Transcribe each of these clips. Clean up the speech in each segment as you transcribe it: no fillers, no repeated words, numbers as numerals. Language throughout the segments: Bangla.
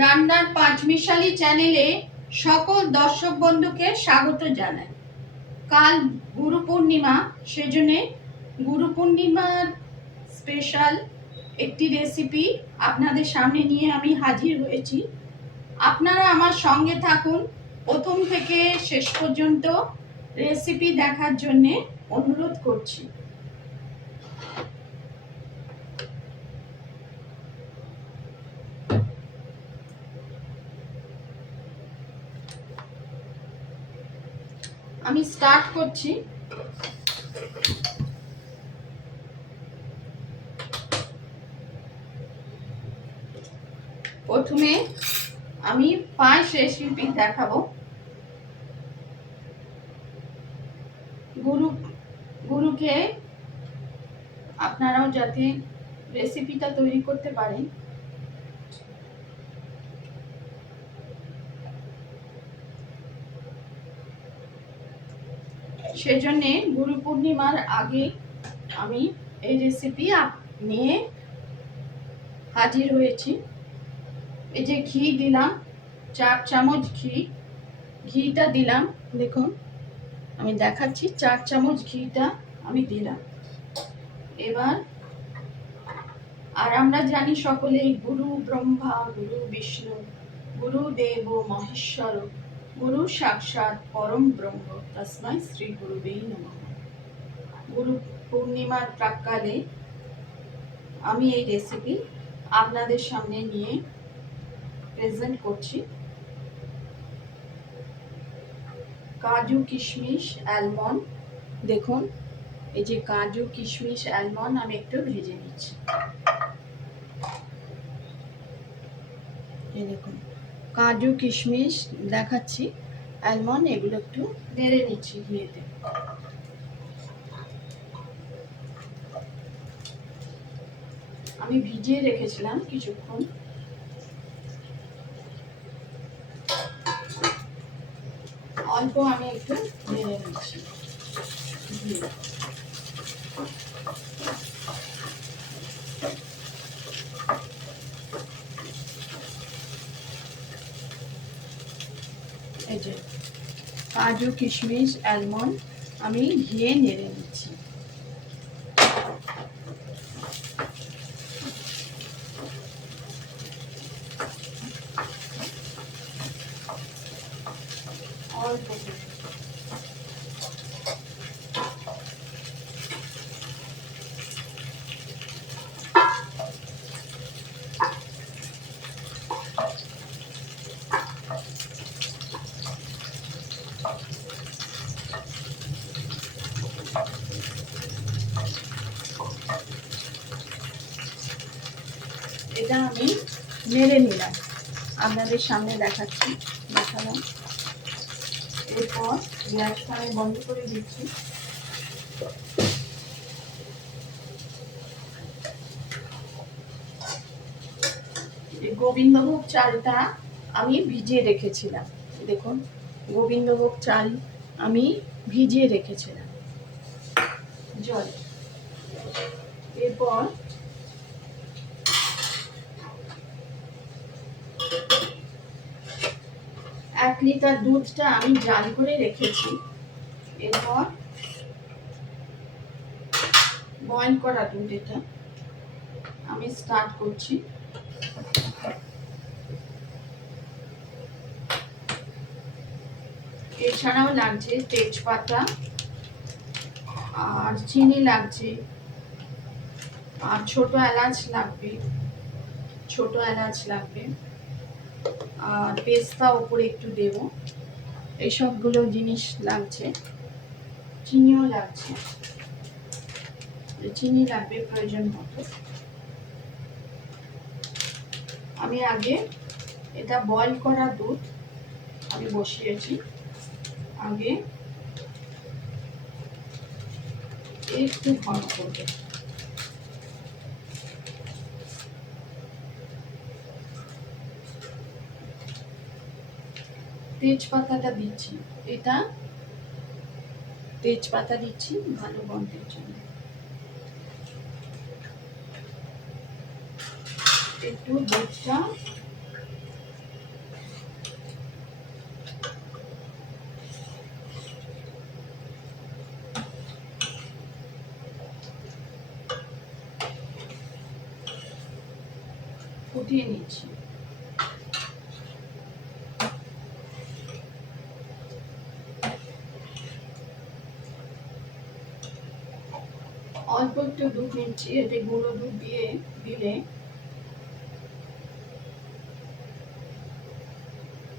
রান্নার পাঁচমিশালি চ্যানেলে সকল দর্শক বন্ধুকে স্বাগত জানাই। কাল গুরু পূর্ণিমা, সেজন্য গুরু পূর্ণিমার স্পেশাল একটি রেসিপি আপনাদের সামনে নিয়ে আমি হাজির হয়েছি। আপনারা আমার সঙ্গে থাকুন, প্রথম থেকে শেষ পর্যন্ত রেসিপি দেখার জন্য অনুরোধ করছি। আমি স্টার্ট করছি। প্রথমে আমি পায়েস রেসিপি দেখাবো। গুরুকে আপনারাও যাতে রেসিপিটা তৈরি করতে পারেন, সেজন্য গুরু পূর্ণিমার আগে আমি এই রেসিপি নিয়ে হাজির হয়েছি। এই যে ঘি দিলাম, 4 চামচ ঘিটা দিলাম। দেখুন আমি দেখাচ্ছি, 4 চামচ ঘিটা আমি দিলাম। এবার আর আমরা জানি সকলেই, গুরু ব্রহ্মা গুরু বিষ্ণু গুরু দেব মহেশ্বর গুরু সাক্ষাৎ পরম ব্রহ্ম তস্মৈ শ্রী গুরুবে নমঃ। গুরু পূর্ণিমার প্রাক্কালে আমি এই রেসিপি আপনাদের সামনে নিয়ে প্রেজেন্ট করছি। কাজু কিশমিশ অ্যালমন্ড, দেখুন এই যে কাজু কিশমিশ অ্যালমন্ড আমি একটু ভেজে নিচ্ছি। এই দেখুন কাজু কিশমিশ দেখাচ্ছি, অ্যালমন্ড, এগুলো একটু নেড়ে নিচ্ছি ঘিয়েতে। আমি ভিজিয়ে রেখেছিলাম কিছুক্ষণ। অল্প আমি একটু নেড়ে নিচ্ছি। এই যে কাজু কিশমিশ অ্যালমন্ড আমি ঘিয়ে নেড়ে নিচ্ছি। অল্প এটা আমি নেড়ে নিলাম, আপনাদের সামনে দেখালাম। এরপর গ্যাসটা আমি বন্ধ করে দিচ্ছি। গোবিন্দভোগ চালটা আমি ভিজিয়ে রেখেছিলাম। দেখুন গোবিন্দভোগ চাল আমি ভিজিয়ে রেখেছিলাম জল। এরপর এক লিটার দুধটা আমি জাল করে রেখেছি। এরপর বয়েল করা দুধ, এটা আমি স্টার্ট করছি। এছাড়াও লাগছে তেজপাতা আর চিনি লাগছে, আর ছোট এলাচ লাগবে, আর পেস্তা উপরে একটু দেব। এই সবগুলো জিনিস লাগছে। চিনিও লাগছে, চিনি লাগবে প্রয়োজন মতো। আমি আগে এটা বয়েল করা দুধ আমি বসিয়েছি। আগে একটু ঘন করবে। তেজপাতাটা দিচ্ছি, এটা তেজপাতা দিচ্ছি ভালো গন্ধের জন্য। একটু দুধটা ফুটিয়ে নিচ্ছি। অল্প একটু দুধ নিচ্ছি, এতে গুঁড়ো দুধ দিয়ে দিলে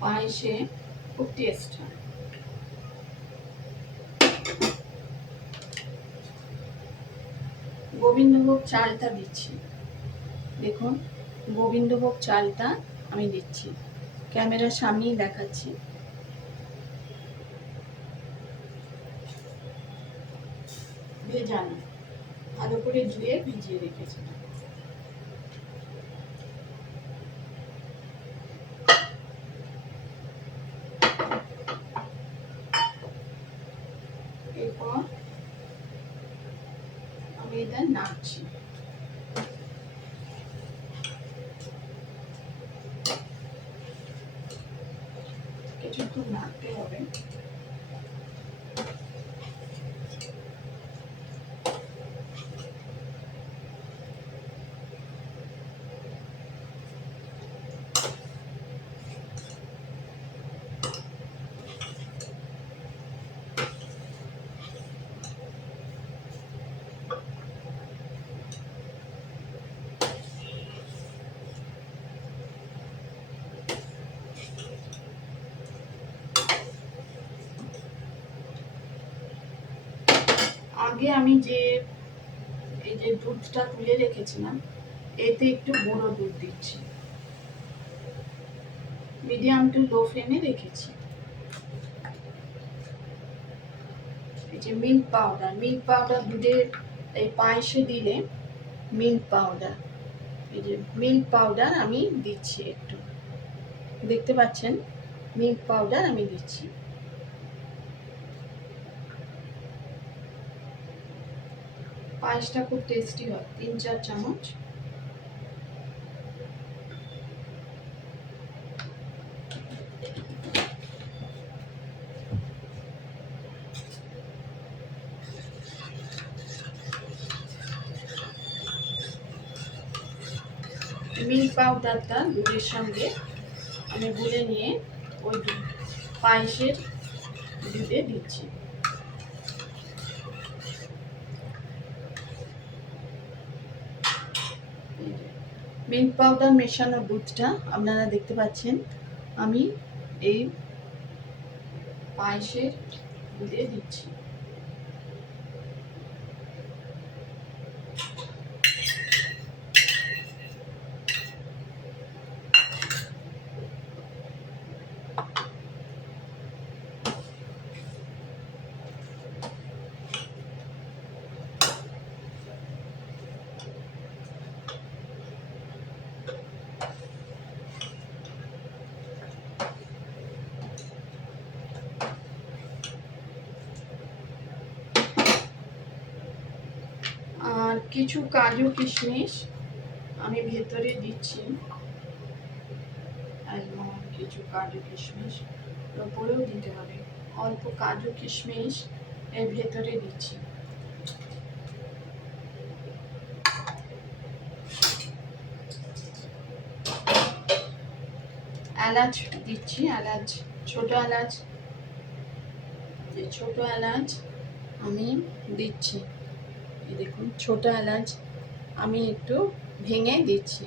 পায়েসে খুব টেস্ট হয়। গোবিন্দভোগ চালটা দিচ্ছি। দেখুন, গোবিন্দভোগ চালটা আমি দিচ্ছি, ক্যামেরার সামনেই দেখাচ্ছি। ভেজানো, ভালো করে ধুয়ে ভিজিয়ে রেখেছিলাম। এরপর আমি এটা নাড়ছি। কিছুক্ষণ নাড়তে হবে। আগে আমি এই যে দুধটা তুলে রেখেছিলাম, এতে একটু গুঁড়ো দুধ দিচ্ছি। মিডিয়াম টু লো ফ্লেমে রেখেছি। এই যে মিল্ক পাউডার দুধের এই পায়েসে দিলে মিল্ক পাউডার, এই যে মিল্ক পাউডার আমি দিচ্ছি একটু, দেখতে পাচ্ছেন মিল্ক পাউডার আমি দিচ্ছি। পায়েসটা খুব টেস্টি হয়। 3-4 চামচ। মিল্ক পাউডারটা দুধের সঙ্গে আমি গুলে নিয়ে ওই পায়েসের দুধে দিচ্ছি। মিল্ক পাউডার মেশানো দুধটা আপনারা দেখতে পাচ্ছেন আমি এই পায়েসের দুধে দিচ্ছি। আর কিছু কাজু কিশমিশ আমি ভেতরে দিচ্ছি, কিছু কাজু কিশমিশ উপরেও দিতে হবে। অল্প কাজু কিশমিশ এর ভেতরে দিচ্ছি। এলাচ দিচ্ছি, এলাচ, ছোট এলাচ, ছোট এলাচ আমি দিচ্ছি। এই দেখুন ছোট এলাচ আমি একটু ভেঙে দিচ্ছি।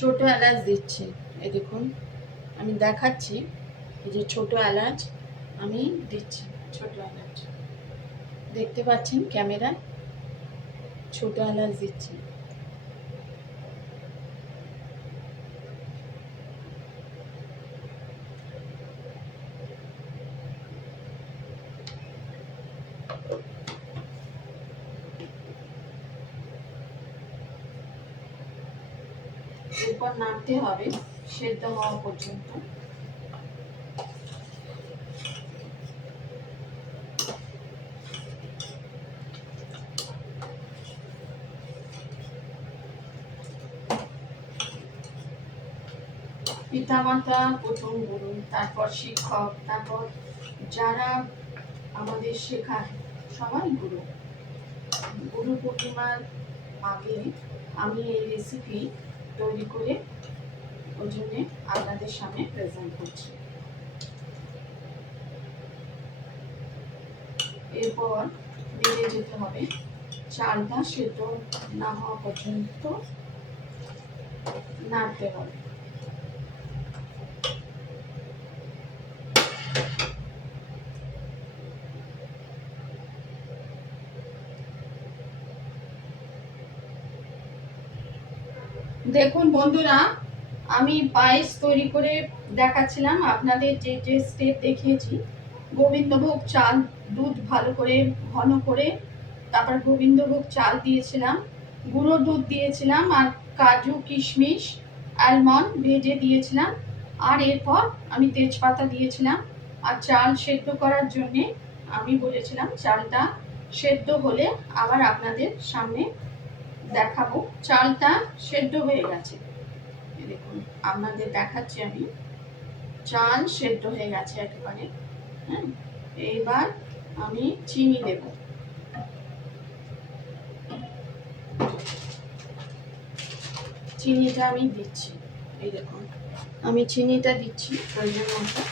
ছোট এলাচ দিচ্ছি, এই দেখুন আমি দেখাচ্ছি, এই যে ছোট এলাচ আমি দিচ্ছি। ছোট এলাচ দেখতে পাচ্ছেন ক্যামেরায়, ছোট এলাচ দিচ্ছি। এরপর নাড়তে হবে সেদ্ধ হওয়া পর্যন্ত। পিতামাতা প্রথম গুরু, তারপর শিক্ষক, তারপর যারা আমাদের শেখায় সবাই গুরু। গুরু পূর্ণিমার আগে আমি এই রেসিপি তৈরি করে ওই জন্যে আপনাদের সামনে প্রেজেন্ট করছি। এরপর বেড়ে যেতে হবে, চালটা সেদ্ধ না হওয়া পর্যন্ত নাড়তে হবে। দেখুন বন্ধুরা, আমি পায়েস তৈরি করে দেখাচ্ছিলাম আপনাদের, যে যে স্টেপ দেখিয়েছি। গোবিন্দভোগ চাল, দুধ ভালো করে ঘন করে, তারপর গোবিন্দভোগ চাল দিয়েছিলাম, গুঁড়ো দুধ দিয়েছিলাম, আর কাজু কিশমিশ আলমন্ড ভেজে দিয়েছিলাম, আর এরপর আমি তেজপাতা দিয়েছিলাম। আর চাল সেদ্ধ করার জন্যে আমি বলেছিলাম চালটা সেদ্ধ হলে আবার আপনাদের সামনে দেখাবো। চালটা সেদ্ধ হয়ে গেছে, দেখুন আপনাদের দেখাচ্ছি আমি, চাল সেদ্ধ হয়ে গেছে একেবারে। হ্যাঁ, এইবার আমি চিনি দেব। চিনিটা আমি দিচ্ছি, এই দেখুন আমি চিনিটা দিচ্ছি প্রয়োজন মতো।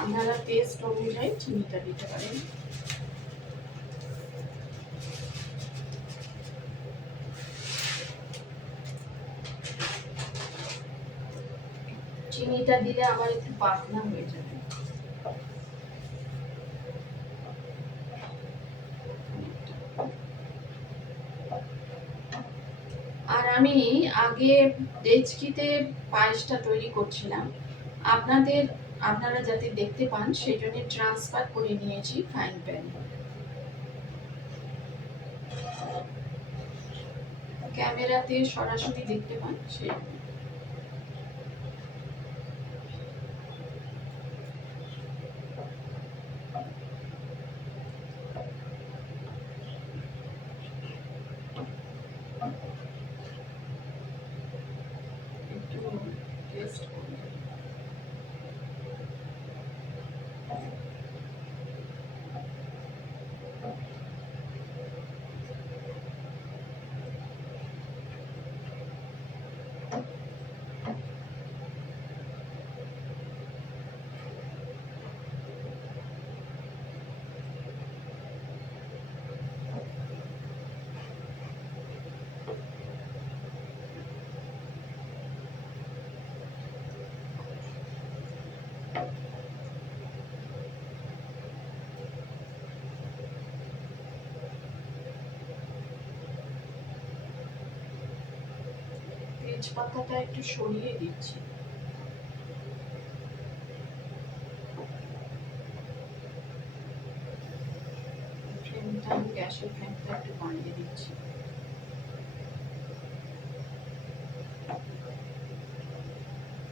আপনারা টেস্ট অনুযায়ী চিনিটা দিতে পারেন। চিনিটা দিলে আবার একটু পাতলা হয়ে যাবে। আর আমি আগে ডেচকিতে পায়েসটা তৈরি করছিলাম, আপনারা যাতে দেখতে পান সেই জন্য ট্রান্সফার করে নিয়েছি ফ্রাইং প্যানে। ক্যামেরাতে সরাসরি দেখতে পান সেই। একটু টেস্ট করুন। তেজপাতাটা একটু সরিয়ে দিচ্ছি। ফ্লেমটা, আমি গ্যাসের ফ্লেমটা একটু বাড়িয়ে দিচ্ছি।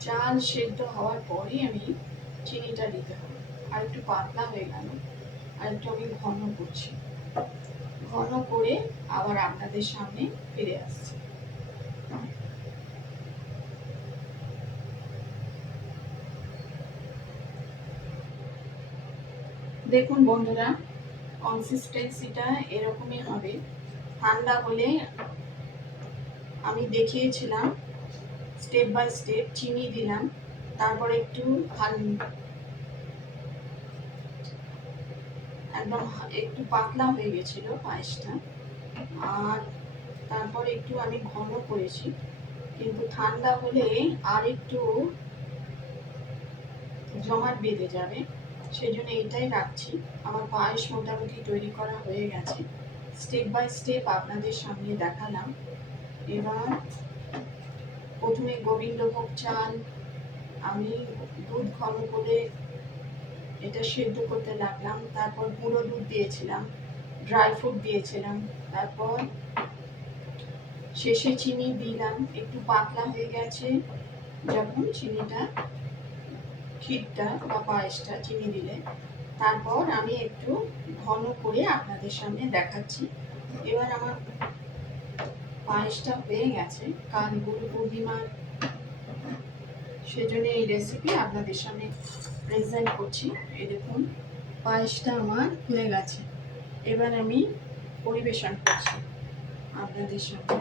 চাল সেদ্ধ হওয়ার পরই আমি চিনিটা দিতে হবে। আর একটু পাতলা হয়ে গেল, আর একটু আমি ঘন করছি। ঘন করে আবার আপনাদের সামনে ফিরে আসছি। দেখুন বন্ধুরা, কনসিস্টেন্সিটা এরকমই হবে। ঠান্ডা হলে আমি দেখিয়েছিলাম স্টেপ বাই স্টেপ, চিনি দিলাম, তারপরে একটু একদম একটু পাতলা হয়ে গেছিল পায়েসটা, আর তারপরে একটু আমি ঘন করেছি। কিন্তু ঠান্ডা হলে আর একটু জমাট বেঁধে যাবে, সেই জন্য এটাই রাখছি। আমার পায়েস মোটামুটি তৈরি করা হয়ে গেছে, স্টেপ বাই স্টেপ আপনাদের সামনে দেখালাম। এবার প্রথমে গোবিন্দভোগ চাল আমি দুধ ঘন করে এটা সেদ্ধ করতে লাগলাম, তারপর গুঁড়ো দুধ দিয়েছিলাম, ড্রাই ফ্রুট দিয়েছিলাম, তারপর শেষে চিনি দিলাম। একটু পাতলা হয়ে গেছে যখন চিনিটা, ক্ষীরটা বা পায়েসটা চিনি দিলে, তারপর আমি একটু ঘন করে আপনাদের সামনে দেখাচ্ছি। এবার আমার পায়েসটা হয়ে গেছে। কাল গুরু পূর্ণিমার সেজন্য এই রেসিপি আপনাদের সামনে প্রেজেন্ট করছি। এই দেখুন পায়েসটা আমার হয়ে গেছে। এবার আমি পরিবেশন করছি আপনাদের সামনে।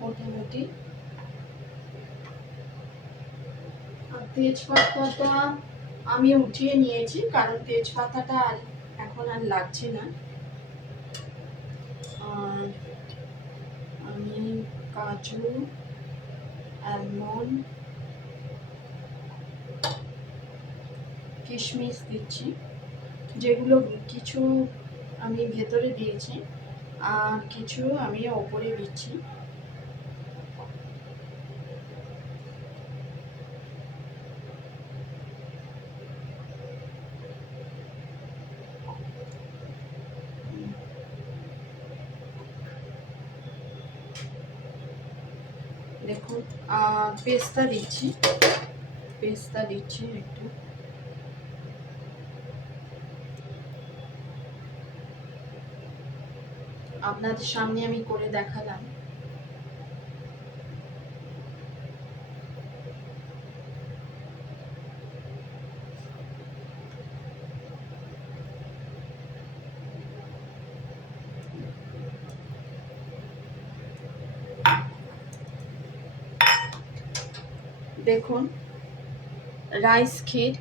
মোটামুটি তেজপাতাটা আমি উঠিয়ে নিয়েছি, কারণ তেজপাতাটা আর এখন আর লাগছে না। আর আমি কাজু, আলমন্ড, কিশমিশ দিচ্ছি, যেগুলো কিছু আমি ভেতরে দিয়েছি আর কিছু আমি ওপরে দিচ্ছি। দেখুন পেস্তা দিচ্ছি একটু। আপনাদের সামনে আমি করে দেখালাম। দেখুন রাইস ক্ষীর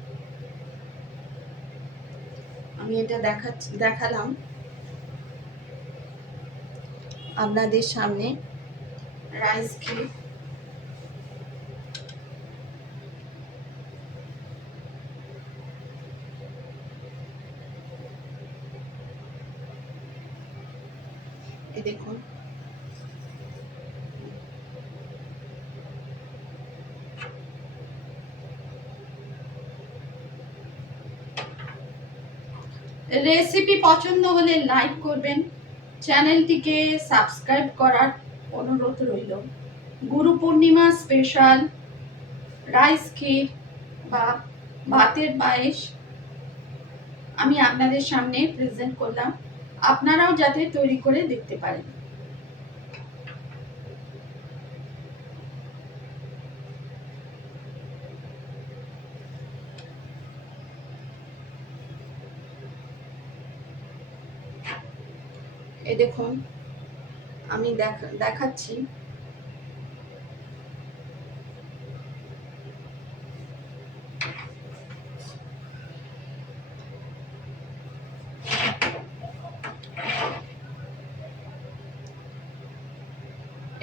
আমি এটা দেখালাম আপনাদের সামনে। রাইস ক্ষীর এই দেখুন। রেসিপি পছন্দ হলে লাইক করবেন, চ্যানেলটিকে সাবস্ক্রাইব করার অনুরোধ রইল। গুরু পূর্ণিমা স্পেশাল রাইস ক্ষীর বা ভাতের পায়েস আমি আপনাদের সামনে প্রেজেন্ট করলাম। আপনারাও যাতে তৈরি করে দেখতে পারেন। এই দেখুন আমি দেখাচ্ছি।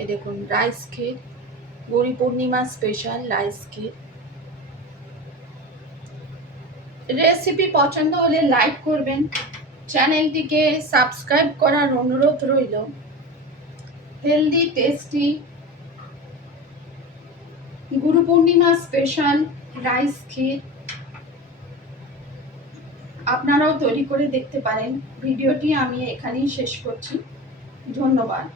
এই দেখুন রাইস ক্ষীর, গুরু পূর্ণিমা স্পেশাল রাইস ক্ষীর। রেসিপি পছন্দ হলে লাইক করবেন, চ্যানেলটিকে সাবস্ক্রাইব করার অনুরোধ রইল। Healthy tasty Guru Purnima special rice ক্ষীর আপনারাও তৈরি করে দেখতে পারেন। ভিডিওটি আমি এখানেই শেষ করছি। ধন্যবাদ।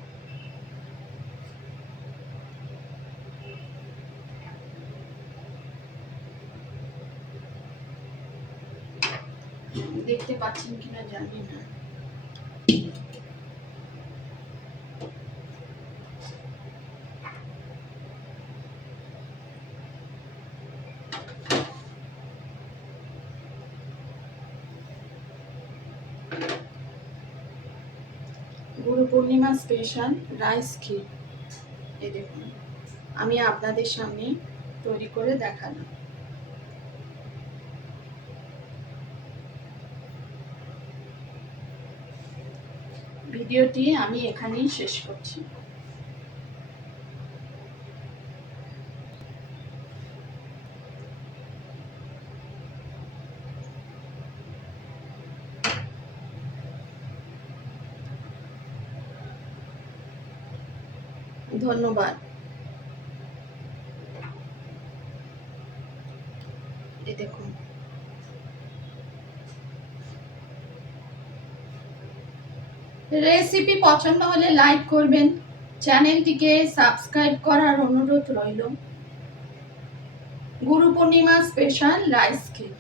দেখতে পাচ্ছেন কিনা জানি না। গুরু পূর্ণিমা স্পেশাল রাইস ক্ষীর এই দেখুন আমি আপনাদের সামনে তৈরি করে দেখালাম। ভিডিওটি আমি এখানেই শেষ করছি। ধন্যবাদ। এই দেখুন রেসিপি পছন্দ হলে লাইক করবেন, চ্যানেলটিকে সাবস্ক্রাইব করার অনুরোধ রইল। Guru Purnima special rice cake.